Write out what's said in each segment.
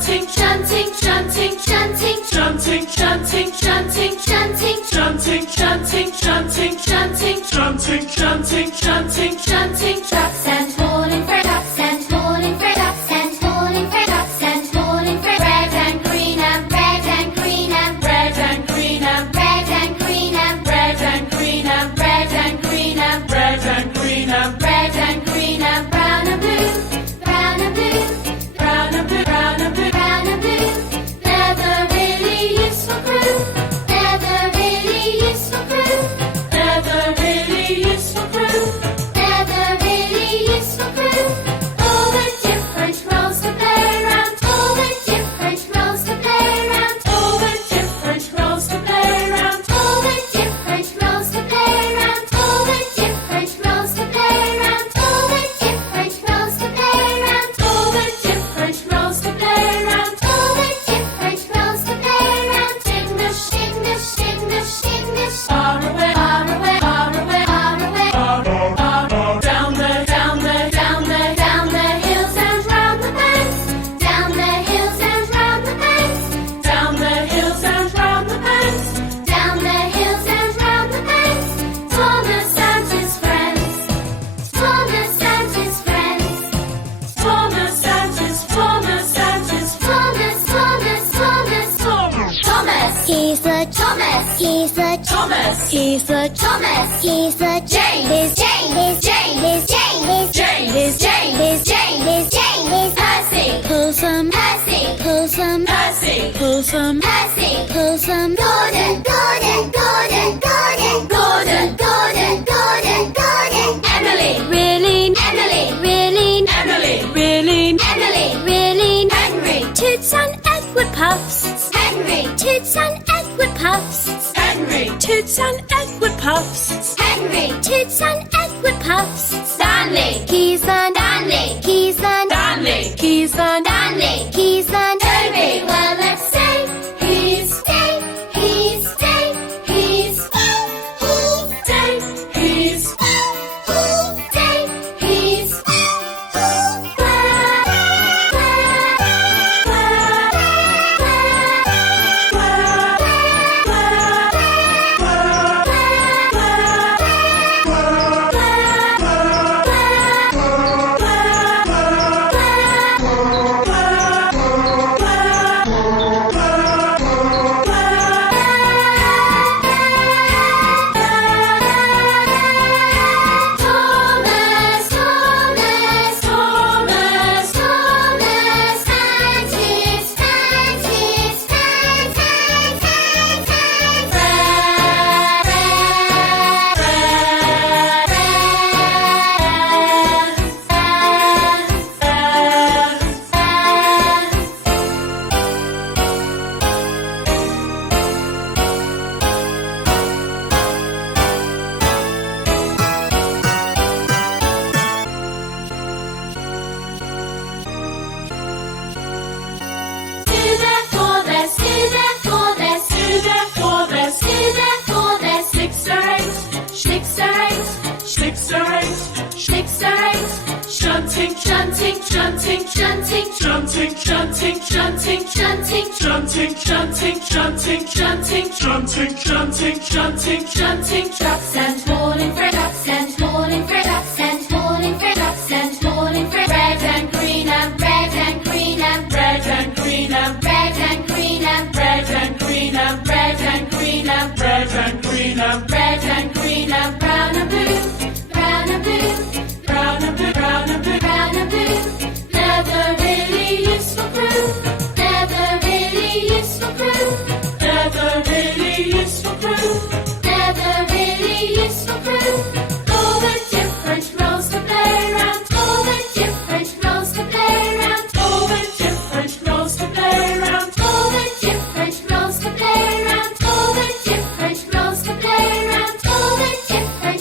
shunting, shunting, shunting, shunting, shunting, shunting, shunting, shunting, shunting, shunting, shunting, shunting, shunting, shunting, shunting, shunting, ducks and falling freight, ducks and falling freight, ducks and falling freight, ducks and falling freight, red and green and red and green and red and green and red and green and red and green and red and green and red and green and red and green and brown and blue, brown and blue, brown and blue, brown and blue, brown and blue. They're the really useful crew. They're the really useful crew. They're the really useful crew. They're the really useful crew. All the different roles to play around. All the different roles to play around. All the different roles to play around. All the different roles to play around. All the different roles to play around. All the different roles to play around. All the different roles to play around. All the different roles to play around. English, English, English, English. Far away, far away, far away, far away. Down the, down the, down the, down the hills and round the banks. Down the hills and round the banks. Down the hills and round the banks. Down the hills and round the banks. Thomas and his friends. Thomas and his friends. Thomas and his, Thomas and his, Thomas, Thomas, Thomas, Thomas. Thomas. He's a Thomas. He's a Thomas. He's a Thomas. He's a Jane. His Jane. His Jane. His Jane. His Jane. His Jane. His Jane. His Jane. His Percy. Pulsum. Percy. Pulsum. Percy. Pulsum. Percy. Pulsum. Gordon. Gordon. Gordon. Gordon. Gordon. Gordon. Gordon. Gordon. Emily. Really. Emily. Really. Emily. Really. Emily. Really. Henry. Toots and Edward Puffs. Henry. Toots and Edward Puffs. Henry. Toots and Edward Puffs. Henry. Toots and Edward Puffs. Stanley. Keys and Stanley. Keys and Stanley. Keys and Stanley. Keys and Toby. Well, let's say he's stay. He's stay. He's stay. He's stay. He's Thomas, Thomas, Thomas, Thomas, and his shunting, shunting, shunting, shunting, shunting, shunting, shunting, shunting, shunting, shunting, shunting, shunting, shunting, shunting, shunting, shunting, ducks and falling freight, ducks and falling freight, ducks and falling freight, ducks and falling freight, red and green and red and green and red and green and red and green and red and green and red and green and red and green and red and green and brown and blue, brown and blue, brown and blue, brown and blue, brown and blue. They're the really useful crew. They're the really useful crew. They're the really useful crew. They're the really useful crew. All the different roles to play around. All the different roles to play around. All the different roles to play around. All the different roles to play around. All the different roles to play around. All the different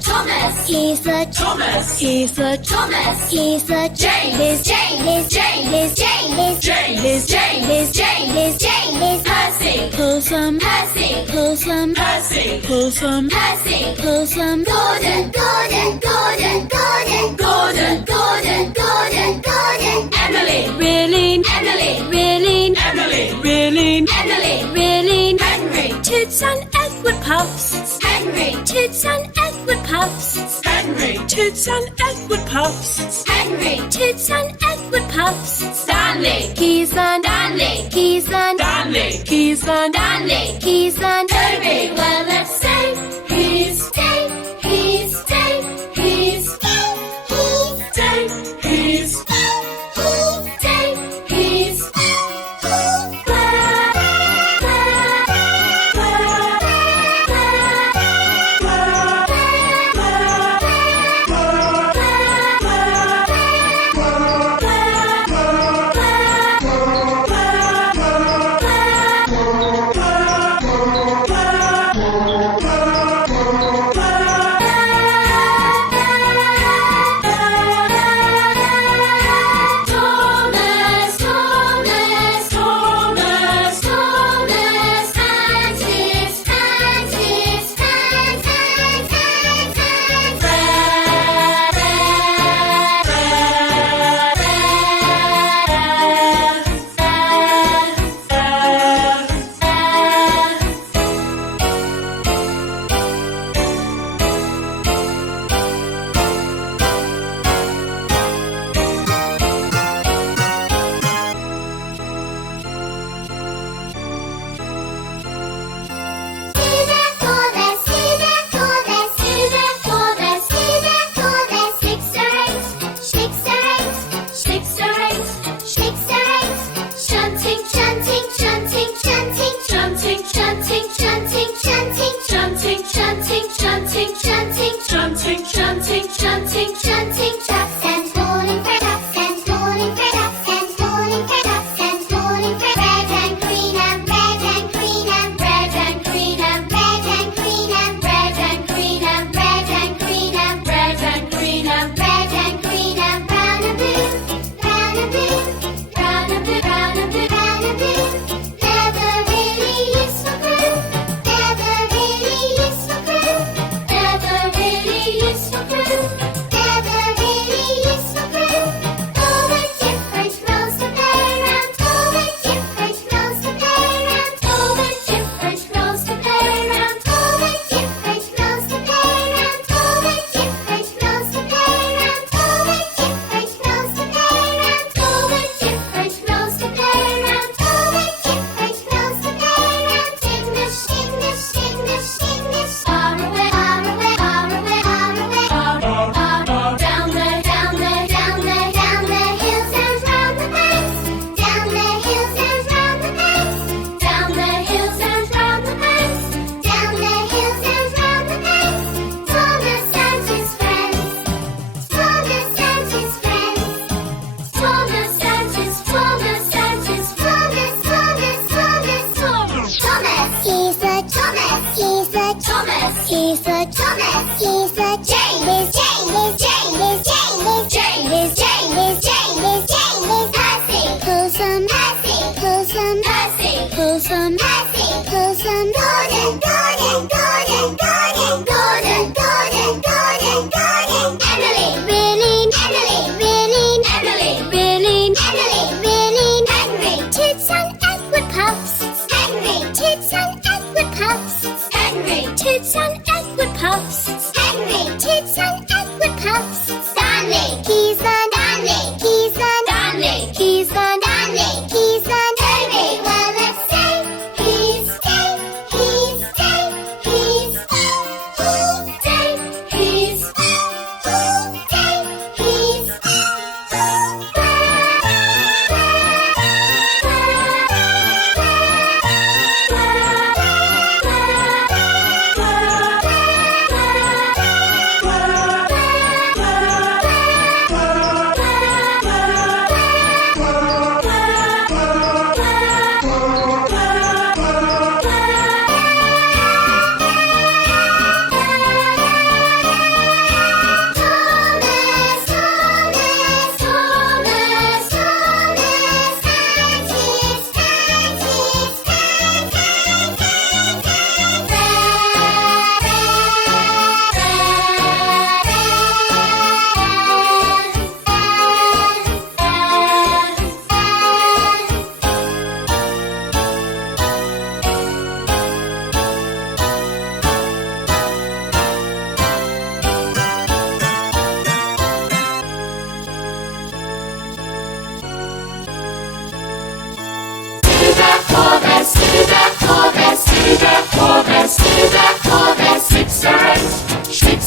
Thomas. He's a Thomas. He's a Thomas. He's a Jane. His Jane. His Jane. His Jane. His Jane. His Jane. His Jane. His Jane. His Percy. Pull some. Percy. Pull some. Percy. Pull some. Percy. Pull some. Gordon. Gordon. Gordon. Gordon. Gordon. Gordon. Gordon. Gordon. Emily. Raylene. Emily. Raylene. Emily. Raylene. Emily. Raylene. Henry. Toots and Edward Puffs. Henry. Toots and Edward Puffs. Henry. Toots and Edward Puffs. Henry. Toots and Edward Puffs. Stanley. Keys and Stanley. Keys and Stanley. Keys and Stanley. Keys and Toby. Well, let's say he's Dave. He's Dave. He's Dave. He's Dave. He's Dave. He's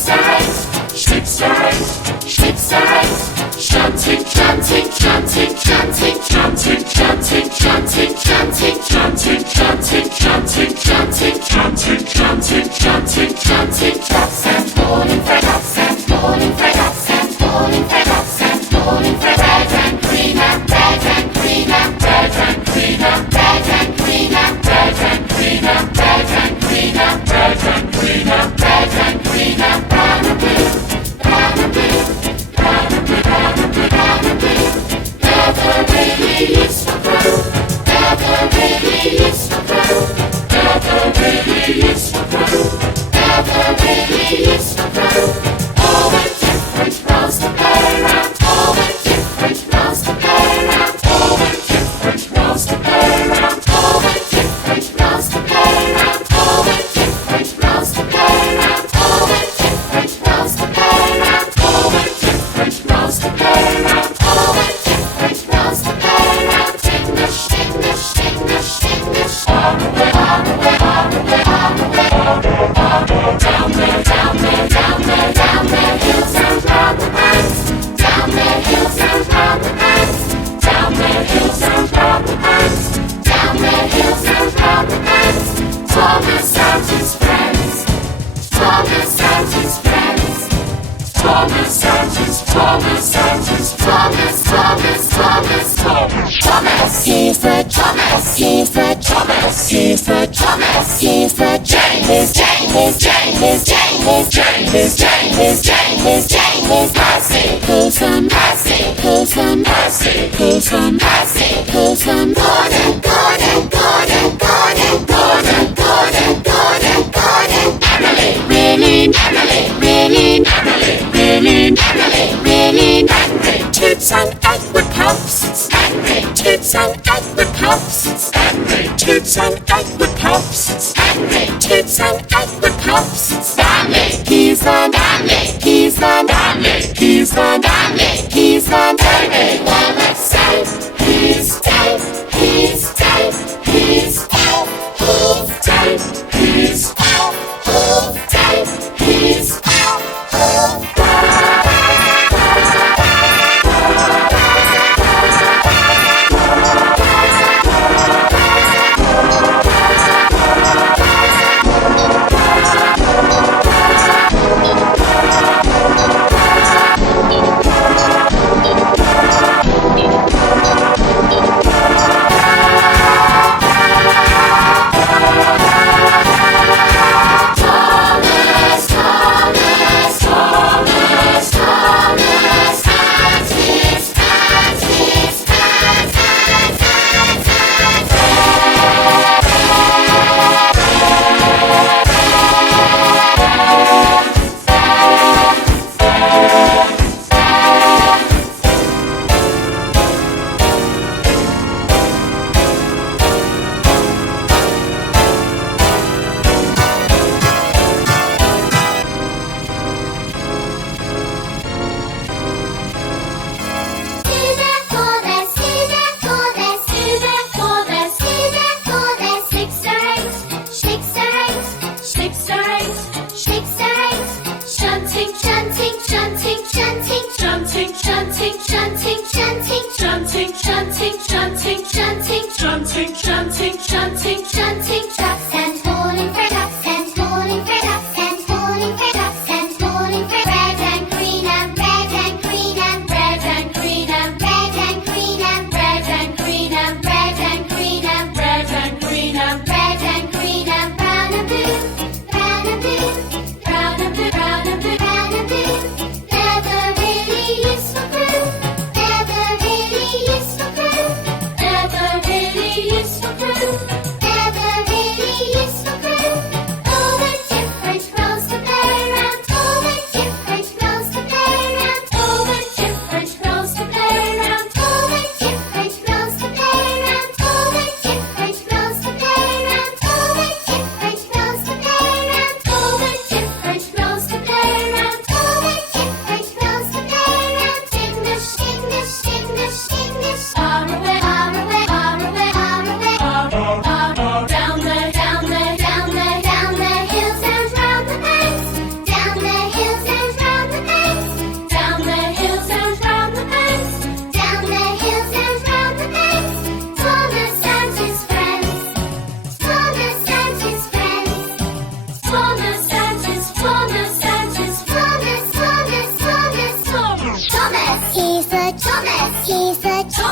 Shunting, shunting, shunting, shunting, shunting, shunting, shunting, shunting, shunting, shunting, shunting, shunting, shunting, shunting, shunting, shunting, drops and falling thread, drops and falling thread, drops and falling thread, drops and falling thread, red and green and red and green and red and green and red and green and red and green and red and green and red and green and red and green and brown and blue, brown and blue, brown and blue, brown and blue, brown and blue. Never really useful crew, never really useful crew, never really useful crew, never really useful crew. All with different roles to play around, all with different roles to play around, all with different roles to play around, all with different roles to play around, all with different roles to play around, all with different roles to play around, all with different roles to play around, all with different roles to play around. English, English, English, English. On the way, on the way, on the way, on the way, on the way, down there, down there, down there, down there, hills and round the banks, down there, hills and round the banks, down there, hills and round the banks, down there, hills and round the banks. Thomas and his friends, Thomas and his friends, Thomas and his, Thomas and his, Thomas, Thomas, Thomas, Thomas, Thomas. He's the Thomas, he's the Thomas, he's the Thomas, he's the Jane, his Jane, his Jane, his Jane, his Jane, his Jane, his Jane, his Jane, his Percy, who's from Percy, who's from Percy, who's from Percy, who's from Gordon, Gordon, Gordon, Gordon, Gordon, Gordon, Gordon, Gordon, Emily, really, Emily, really, Emily, really, Emily, really, Henry, Toots and Edward Puffs, Henry, Toots and Edward Puffs, Henry, Toots and Edward Puffs, Henry, Toots and Edward Puffs, Stanley, he's the Stanley, he's the Stanley, he's the Stanley, he's the David, well let's say, he's Dave, he's Dave, he's Dave, he's Dave, he's Dave, he's Dave, he's Dave. Brown and blue, brown and blue, brown and blue, brown and blue, brown and blue.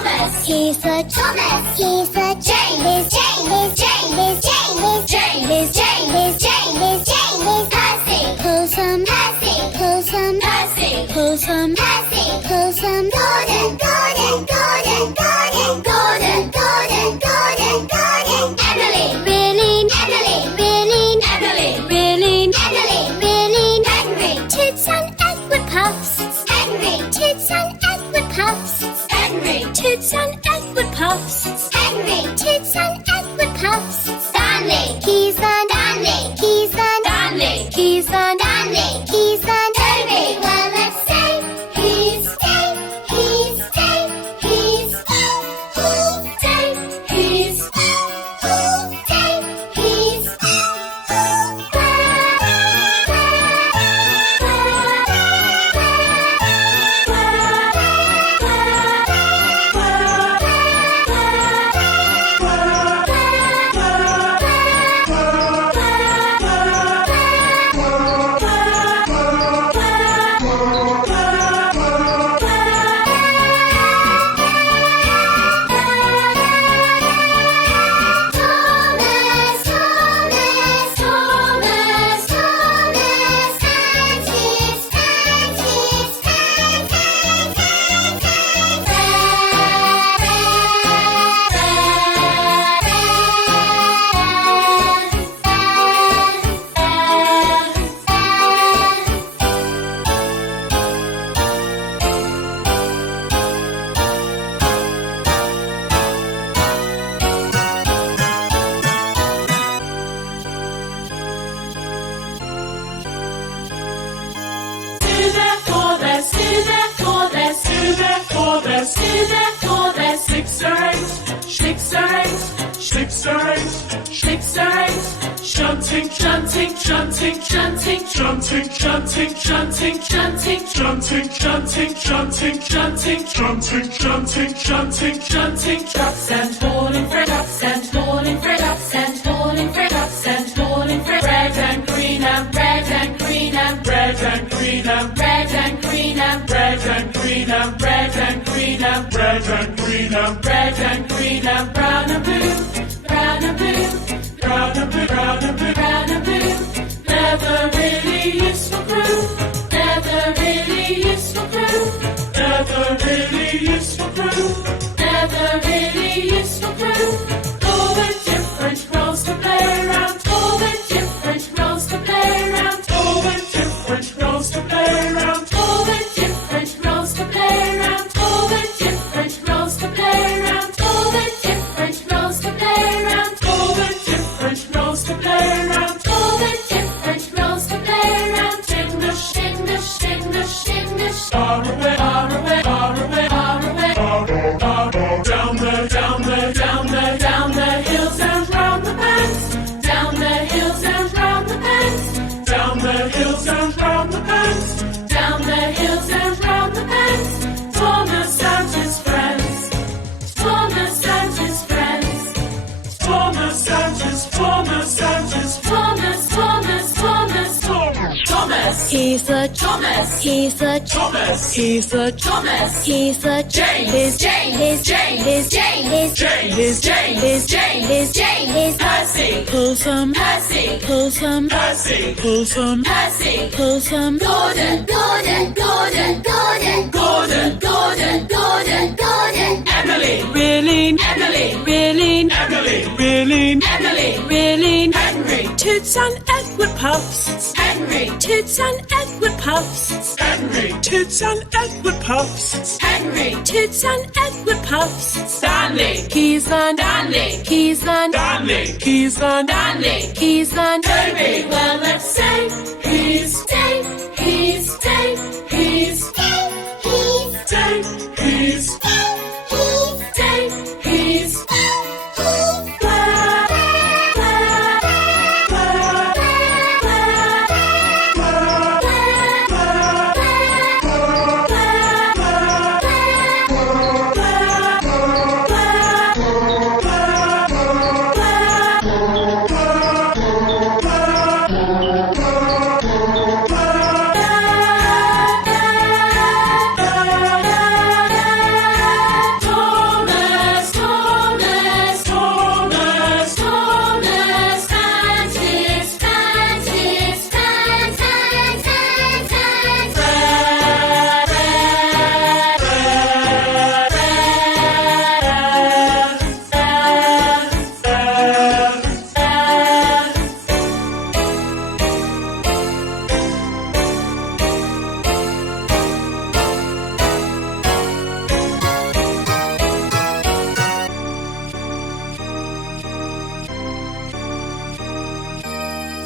Thomas. He's a Thomas. He's a Jane. He's Jane. He's Jane. He's Jane. He's Jane. He's Jane. He's Jane. He's Jane. He's Percy. Pull some Percy. Pull some Percy. Pull some Percy. Pull some Gordon. Gordon. Gordon. Gordon. Gordon. Gordon. Gordon. Gordon. Emily. Really. Emily. Really. Emily. Really. Emily. Really. Henry. Tits and Edward Puffs. Henry. Tits and Edward Puffs. Henry. Tits and Edward Puffs. Henry. Tits and Edward Puffs. Stanley. Keys and Stanley. Keys and Stanley. Keys and Stanley. Keys and Toby. Well, let's say he's Dave. He's Dave. He's Dave. He's Dave. He's Shunting, shunting, shunting, shunting, shunting, shunting, shunting, shunting, shunting, shunting, shunting, shunting, shunting, shunting, shunting, shunting, ducks and falling fred, ducks and falling fred, ducks and falling fred, ducks and falling fred, red and green and red and green and red and green and red and green and red and green and red and green and red and green and red and green and brown and blue, brown and blue. Brown and blue, brown and blue, brown and blue. They're the really useful crew. They're the really useful crew. They're the really useful crew. They're the really useful crew. All with different roles to play around. All with different roles to play around. All with different roles to play around. All with different roles to play around. All with different roles to play around. All with different roles to play around. All with different roles to play around. All with different roles to play around. English, English, English, English. Far away, far away, far away, far away. Down the, down the, down the, down the hills and round the bends. Down the hills and round the bends. Down the hills and round the bends. Down the hills and round the bends. Thomas and his friends. Thomas and his friends. Thomas and his, Thomas and his, Thomas, Thomas, Thomas, Thomas. Thomas. He's a Thomas. He's a Thomas. He's a Thomas. He's a Jane. His Jane. His Jane. His Jane. His Jane. His Jane. His Jane. His Jane. His Percy. Pull some Percy. Pull some Percy. Pull some Percy. Pull some Gordon. Gordon. Gordon. Gordon. Gordon. Gordon. Gordon. Gordon. Emily. Really. Emily. Really. Emily. Really. Emily. Really. Henry. Tits and Edward Puffs. Henry. Tits and Edward Puffs. Henry. Tits and Edward Puffs. Henry. Tits and Edward Puffs. Stanley. Keys and Stanley. Keys and Stanley. Keys and Stanley. Keys and Toby. Well, let's say he's Dave. He's Dave.